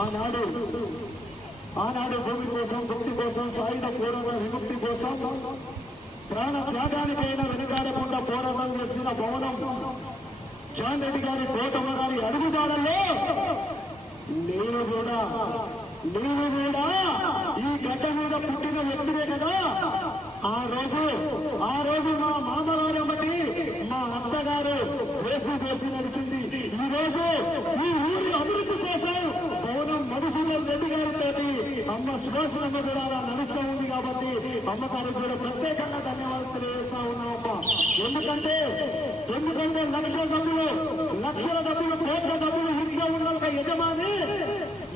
ఆనాడు ఆనాడు భూమి కోసం భక్తి కోసం సాయుధ పూర్వ విముక్తి కోసం ప్రాణ త్యాగానికైనా వెనుకాడకుండా పోరాటం చేసిన భవనం జాన్ రెడ్డి గారి కోటమ్మ గారి అడుగుజాడల్లో నేను కూడా నేను కూడా ఈ గడ్డ మీద పుట్టిన వ్యక్తివే కదా. ఆ రోజు ఆ రోజు మా మామగారు బట్టి మా అత్తగారు వేసి వేసి నడిచింది ఈ రోజు ఈ ఊరి అభివృద్ధి కోసం భవనం మధుసూదన్ రెడ్డి గారితో అమ్మ సుభాషణమ్మ కూడా అలా నడుస్తూ ఉంది కాబట్టి అమ్మగారికి కూడా ప్రత్యేకంగా ధన్యవాదాలు తెలియజేస్తా ఉన్నామమ్మ. ఎందుకంటే ఎందుకంటే లక్షల డబ్బులు లక్షల డబ్బులు కోట్ల డబ్బులు ఇంట్లో ఉన్న ఒక యజమాని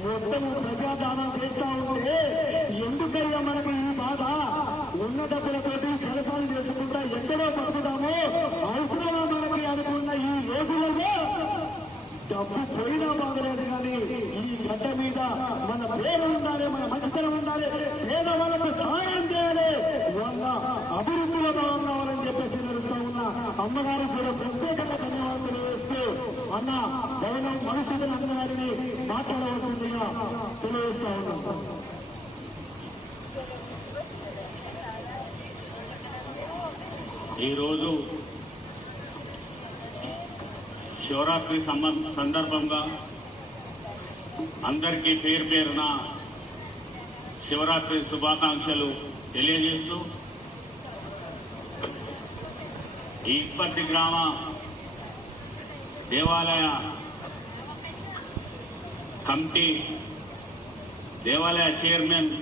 మొత్తం ప్రజాదానం చేస్తా ఉంటే ఎందుకయ్యా మనకు ఈ బాధ? ఉన్న డబ్బులతోటి సరసాలు చేసుకుంటా ఎక్కడో బతుకుతామో అవసరమా మనకి అనుకున్న ఈ రోజులలో? డబ్బు పోయినా బాధలేదు కానీ మన పేరు ఉండాలి మన మంచితనం ఉండాలి పేదవాళ్ళకు సహాయం చేయాలి. వాళ్ళ అభివృద్ధిలో భాగం కావాలని చెప్పేసి నడుస్తూ ఉన్న. అమ్మగారు కూడా ప్రత్యేకంగా ధన్యవాదాలు తెలియజేస్తూ అన్న భవనం మనుషులు అమ్మగారిని మాట్లాడవలసిందిగా తెలియజేస్తా ఉన్నాం. ఈరోజు శివరాత్రి సంబ- సందర్భంగా అందరికీ పేరు పేరున శివరాత్రి శుభాకాంక్షలు తెలియజేస్తూ ఈ ఇప్పటి గ్రామ దేవాలయ కమిటీ దేవాలయ చైర్మన్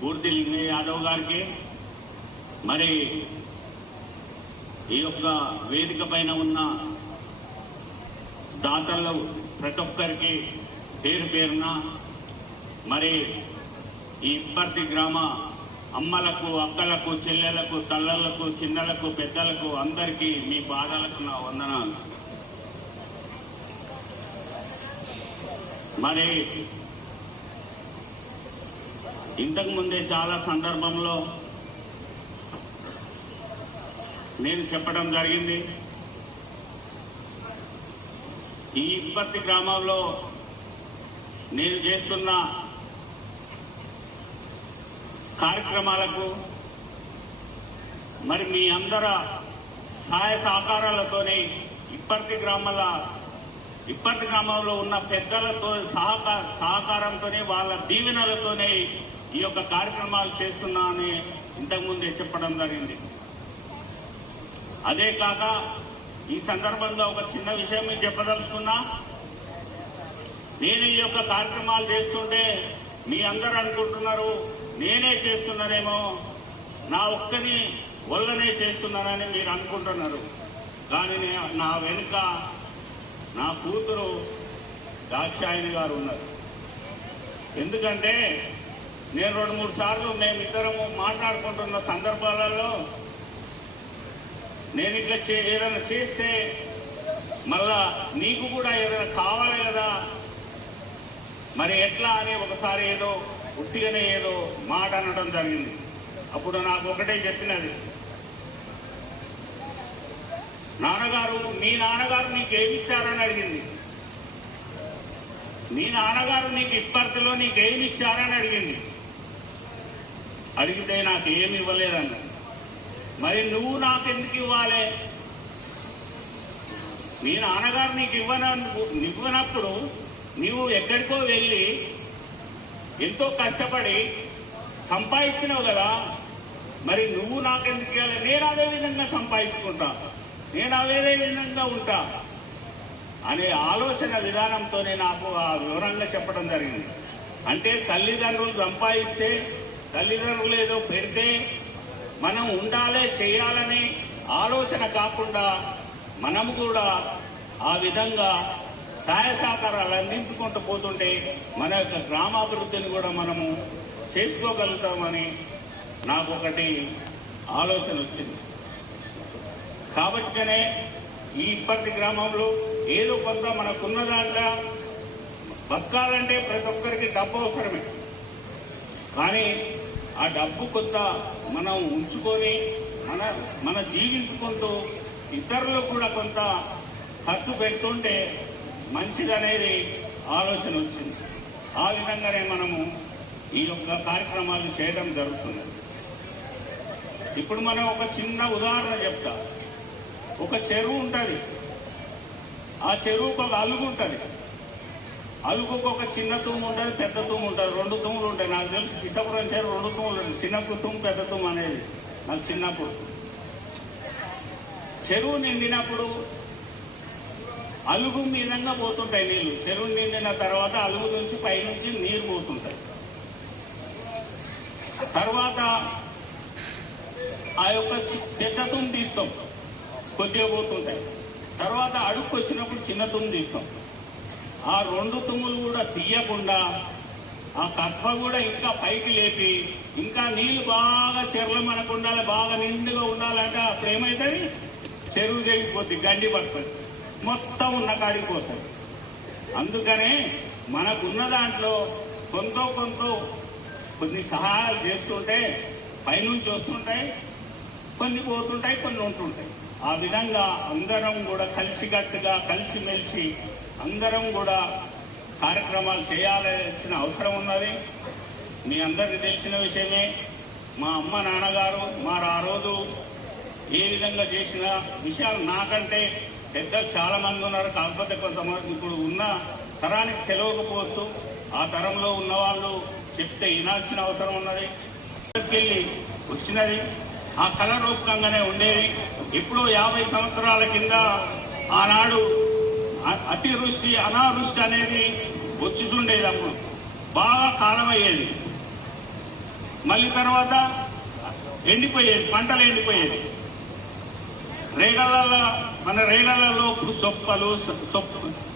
పూర్తి లింగయ్య యాదవ్ గారికి మరి ఈ యొక్క వేదిక పైన ఉన్న దాతల్లో ప్రతి ఒక్కరికి పేరు పేరున మరి ఈ ఇప్పటి గ్రామ అమ్మలకు అక్కలకు చెల్లెలకు తల్లలకు చిన్నలకు పెద్దలకు అందరికీ మీ బాధలకు నా వందనాలు. మరి ఇంతకుముందే చాలా సందర్భంలో నేను చెప్పడం జరిగింది. ఈ ఇప్పటి గ్రామంలో నేను చేస్తున్న కార్యక్రమాలకు మరి మీ అందర సహాయ సహకారాలతోనే ఇప్పటి గ్రామాల ఇప్పటి గ్రామంలో ఉన్న పెద్దలతో సహకార సహకారంతోనే వాళ్ళ దీవెనలతోనే ఈ యొక్క కార్యక్రమాలు చేస్తున్నా అని ఇంతకుముందే చెప్పడం జరిగింది. అదే కాక ఈ సందర్భంగా ఒక చిన్న విషయం మీకు చెప్పదలుచుకున్నా. నేను ఈ యొక్క కార్యక్రమాలు చేస్తుంటే మీ అందరూ అనుకుంటున్నారు నేనే చేస్తున్నానేమో నా ఒక్కని వల్లనే చేస్తున్నానని మీరు అనుకుంటున్నారు. కానీ నా వెనుక నా కూతురు దాక్షాయని గారు ఉన్నారు. ఎందుకంటే నేను రెండు మూడు సార్లు మేమిద్దరము మాట్లాడుకుంటున్న సందర్భాలలో నేను ఇట్లా చే ఏదైనా చేస్తే మళ్ళా నీకు కూడా ఏదైనా కావాలి కదా మరి ఎట్లా అని ఒకసారి ఏదో ఉట్టిగానే ఏదో మాట అనడం జరిగింది. అప్పుడు నాకు ఒకటే చెప్పినది. నాన్నగారు మీ నాన్నగారు నీకు ఏమిచ్చారని అడిగింది. మీ నాన్నగారు నీకు ఇప్పటిలో నీకు ఏమి ఇచ్చారని అడిగింది. అడిగితే నాకు ఏమి ఇవ్వలేదన్న. మరి నువ్వు నాకు ఎందుకు ఇవ్వాలి? మీ నాన్నగారు నీకు ఇవ్వన ఇవ్వనప్పుడు నువ్వు ఎక్కడికో వెళ్ళి ఎంతో కష్టపడి సంపాదించినావు కదా మరి నువ్వు నాకెందుకు ఇవ్వాలి? నేను అదే విధంగా సంపాదించుకుంటా నేను అదే విధంగా ఉంటా అనే ఆలోచన విధానంతోనే నాకు ఆ వివరంగా చెప్పడం జరిగింది. అంటే తల్లిదండ్రులు సంపాదిస్తే తల్లిదండ్రులు ఏదో పెడితే మనం ఉండాలి చేయాలని ఆలోచన కాకుండా మనము కూడా ఆ విధంగా సహాయ సహకారాలు అందించుకుంటూ పోతుంటే మన యొక్క గ్రామాభివృద్ధిని కూడా మనము చేసుకోగలుగుతామని నాకు ఒకటి ఆలోచన వచ్చింది. కాబట్టినే ఈ ఇప్పటి గ్రామంలో ఏదో కొంత మనకున్న దాంట్లో బతకాలంటే ప్రతి ఒక్కరికి డబ్బు అవసరమే. కానీ ఆ డబ్బు కొంత మనం ఉంచుకొని మన మన జీవించుకుంటూ ఇతరులకు కూడా కొంత ఖర్చు పెడుతుంటే మంచిదనేది ఆలోచన వచ్చింది. ఆ విధంగానే మనము ఈ యొక్క కార్యక్రమాలు చేయడం జరుగుతుంది. ఇప్పుడు మనం ఒక చిన్న ఉదాహరణ చెప్తా. ఒక చెరువు ఉంటుంది. ఆ చెరువుకు ఒక అలుగు ఉంటుంది. అలుగుకు ఒక చిన్న తుమ్ము ఉంటుంది పెద్ద తుమ్ము ఉంటుంది. రెండు తుమ్ములు ఉంటాయి. నాకు తెలిసి కిష్టపురం చెరువు రెండు తుమ్ములు ఉంటాయి. చిన్నప్పుడు తుమ్ము పెద్ద తుమ్ము అనేది. నాకు చిన్నప్పుడు. చెరువు నిండినప్పుడు అలుగు మీదంగా పోతుంటాయి నీళ్ళు. చెరువు నిండిన తర్వాత అలుగు నుంచి పైనుంచి నీరు పోతుంటాయి. తర్వాత ఆ యొక్క చి- పెద్ద తుమ్ము తీస్తాం. కొద్దిగా పోతుంటాయి. తర్వాత అడుక్కు వచ్చినప్పుడు చిన్న తుమ్ము తీస్తాం. ఆ రెండు తుమ్ములు కూడా తీయకుండా ఆ కప్ప కూడా ఇంకా పైకి లేపి ఇంకా నీళ్ళు బాగా చెరలు మనకు ఉండాలి బాగా నిండుగా ఉండాలంటే అప్పుడు ఏమవుతుంది చెరువు తెగిపోద్ది గండి పడుతుంది. మొత్తం ఉన్న కాడికి అందుకనే మనకున్న దాంట్లో కొంత కొంత కొన్ని సహాయాలు చేస్తుంటే పైనుంచి వస్తుంటాయి కొన్ని పోతుంటాయి కొన్ని ఉంటుంటాయి. ఆ విధంగా అందరం కూడా కలిసికట్టుగా కలిసిమెలిసి అందరం కూడా కార్యక్రమాలు చేయాల్సిన అవసరం ఉన్నది. మీ అందరికీ తెలిసిన విషయమే మా అమ్మ నాన్నగారు మారు ఆ రోజు ఏ విధంగా చేసిన విషయాలు నాకంటే పెద్దలు చాలా మంది ఉన్నారు. కాకపోతే కొంతమంది ఇప్పుడు ఉన్న తరానికి తెలియకపోవచ్చు ఆ తరంలో ఉన్న వాళ్ళు చెప్తే వినాల్సిన అవసరం ఉన్నది. వెళ్ళి వచ్చినది. ఆ కళ రూపకంగానే ఉండేది. ఇప్పుడు యాభై సంవత్సరాల కింద ఆనాడు అతివృష్టి అనావృష్టి అనేది వచ్చిచుండేది అప్పుడు. బాగా కాలం అయ్యేది మళ్ళీ తర్వాత ఎండిపోయేది. పంటలు ఎండిపోయేది. రేగల మన రైళ్ళలో సొప్పలు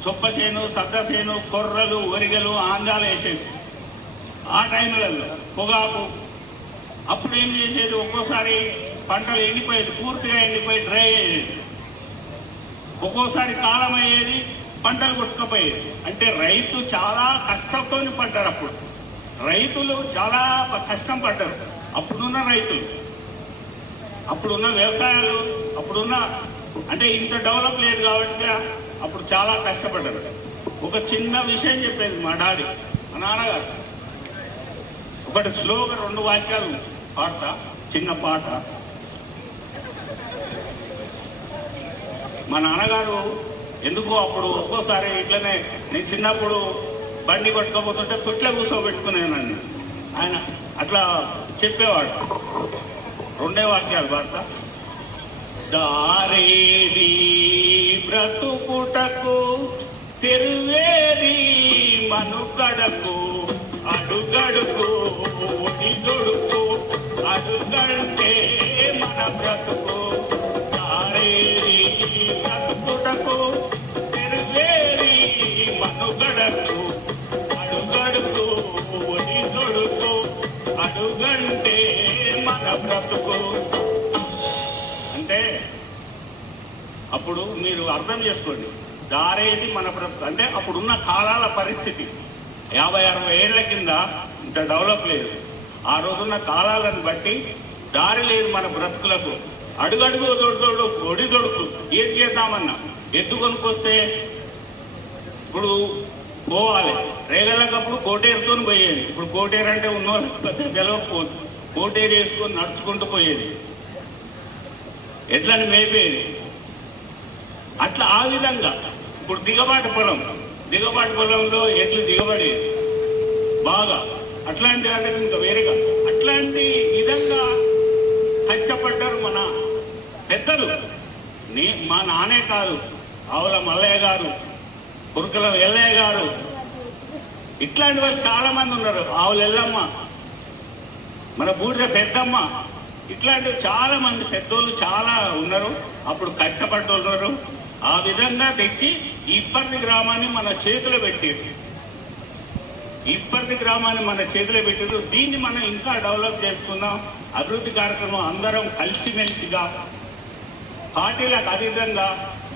సొప్ప సద్దసేను చేను కొర్రలు ఒరిగలు ఆందాలు వేసేవి ఆ టైంలలో పొగాకు అప్పుడు ఏం చేసేది? ఒక్కోసారి పంటలు ఎండిపోయేది పూర్తిగా ఎండిపోయి డ్రై అయ్యేది. ఒక్కోసారి కాలం అయ్యేది పంటలు కొట్టుకపోయేది. అంటే రైతు చాలా కష్టంతో పడ్డారు అప్పుడు. రైతులు చాలా కష్టం పడ్డారు. అప్పుడున్న రైతులు అప్పుడున్న వ్యవసాయాలు అప్పుడున్న అంటే ఇంత డెవలప్ లేదు కాబట్టి అప్పుడు చాలా కష్టపడ్డారు. ఒక చిన్న విషయం చెప్పేది మా డాడీ మా నాన్నగారు. ఒకటి స్లోగా రెండు వాక్యాలు పాడతా చిన్న పాట. మా నాన్నగారు ఎందుకో అప్పుడు ఒక్కోసారి ఇట్లనే నేను చిన్నప్పుడు బండి కొట్టుకోపోతుంటే తొట్లే కూర్చోబెట్టుకునేనండి ఆయన అట్లా చెప్పేవాడు. రెండే వాక్యాలు పాడతా. దారేది బ్రతుకుటకు తెరువేది మనుకడకు అడుగడుకు నిదుడుకు అడుగంటే మన బ్రతుకు. దారేది బ్రతుకుటకు తెరువేది మనుగడకు అడుగడుకు నిదుడుకు అడుగంటే మన బ్రతుకు. అప్పుడు మీరు అర్థం చేసుకోండి. దారేది మన బ్రతుకు అంటే అప్పుడున్న కాలాల పరిస్థితి. యాభై అరవై ఏళ్ళ కింద ఇంత డెవలప్ లేదు. ఆ రోజున్న కాలాలను బట్టి దారి లేదు మన బ్రతుకులకు. అడుగడుగు దొడుదోడు ఒడి దొడుకు. ఏం చేద్దామన్నా? ఎద్దు కొనుక్కొస్తే ఇప్పుడు పోవాలి. రేగలకప్పుడు కోటేరుతో పోయేది. ఇప్పుడు కోటేరు అంటే ఉన్న తెలవకపోదు. కోటేరు వేసుకొని నడుచుకుంటూ పోయేది. ఎడ్లను మేపేది. అట్లా ఆ విధంగా. ఇప్పుడు దిగబాటు పొలం. దిగబాటు పొలంలో ఎడ్లు దిగబడి బాగా. అట్లాంటి అంటే ఇంకా వేరేగా. అట్లాంటి విధంగా కష్టపడ్డారు మన పెద్దలు. నే మా నానే కాదు ఆవుల మల్లయ్య గారు కురుకల ఎల్లయ్య గారు. ఇట్లాంటి వాళ్ళు చాలా మంది ఉన్నారు. ఆవుల ఎల్లమ్మ మన బూడిద పెద్దమ్మ. ఇట్లాంటి చాలా మంది పెద్దోళ్ళు చాలా ఉన్నారు. అప్పుడు కష్టపడ్డోళ్ళు ఉన్నారు. ఆ విధంగా తెచ్చి ఇప్పటి గ్రామాన్ని మన చేతిలో పెట్టారు ఇప్పటి గ్రామాన్ని మన చేతిలో పెట్టారు దీన్ని మనం ఇంకా డెవలప్ చేసుకుందాం. అభివృద్ధి కార్యక్రమం అందరం కలిసిమెలిసిగా పార్టీలకు అతీతంగా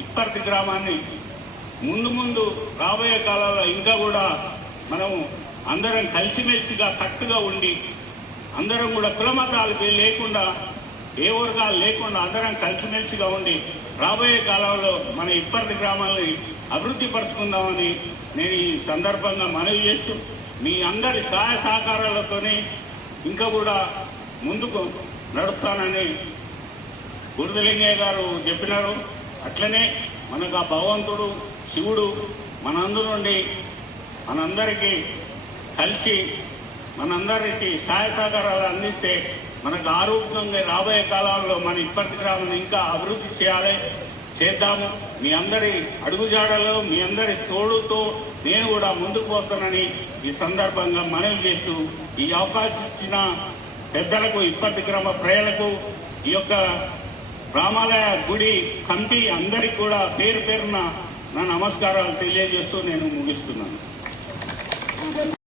ఇప్పటి గ్రామాన్ని ముందు ముందు రాబోయే కాలంలో ఇంకా కూడా మనం అందరం కలిసిమెలిసిగా కట్టుగా ఉండి అందరం కూడా కులమతాలు లేకుండా ఏ వర్గాలు లేకుండా అందరం కలిసిమెలిసిగా ఉండి రాబోయే కాలంలో మన ఇప్పటి గ్రామాలని అభివృద్ధి పరుచుకుందామని నేను ఈ సందర్భంగా మనవి చేస్తూ మీ అందరి సహాయ సహకారాలతోనే ఇంకా కూడా ముందుకు నడుస్తానని గురుదలింగయ్య గారు చెప్పినారు. అట్లనే మనకు ఆ భగవంతుడు శివుడు మనందు నుండి మనందరికీ కలిసి మనందరికీ సహాయ సహకారాలు అందిస్తే మనకు ఆరోగ్యంగా రాబోయే కాలంలో మన ఇప్పటి గ్రామం ఇంకా అభివృద్ధి చేయాలి చేద్దాము. మీ అందరి అడుగుజాడలో మీ అందరి తోడుతో నేను కూడా ముందుకు పోతానని ఈ సందర్భంగా మనవి చేస్తూ ఈ అవకాశం ఇచ్చిన పెద్దలకు ఇప్పటి గ్రామ ప్రజలకు ఈ యొక్క రామాలయ గుడి కమిటీ అందరికి కూడా పేరు పేరున నా నమస్కారాలు తెలియజేస్తూ నేను ముగిస్తున్నాను.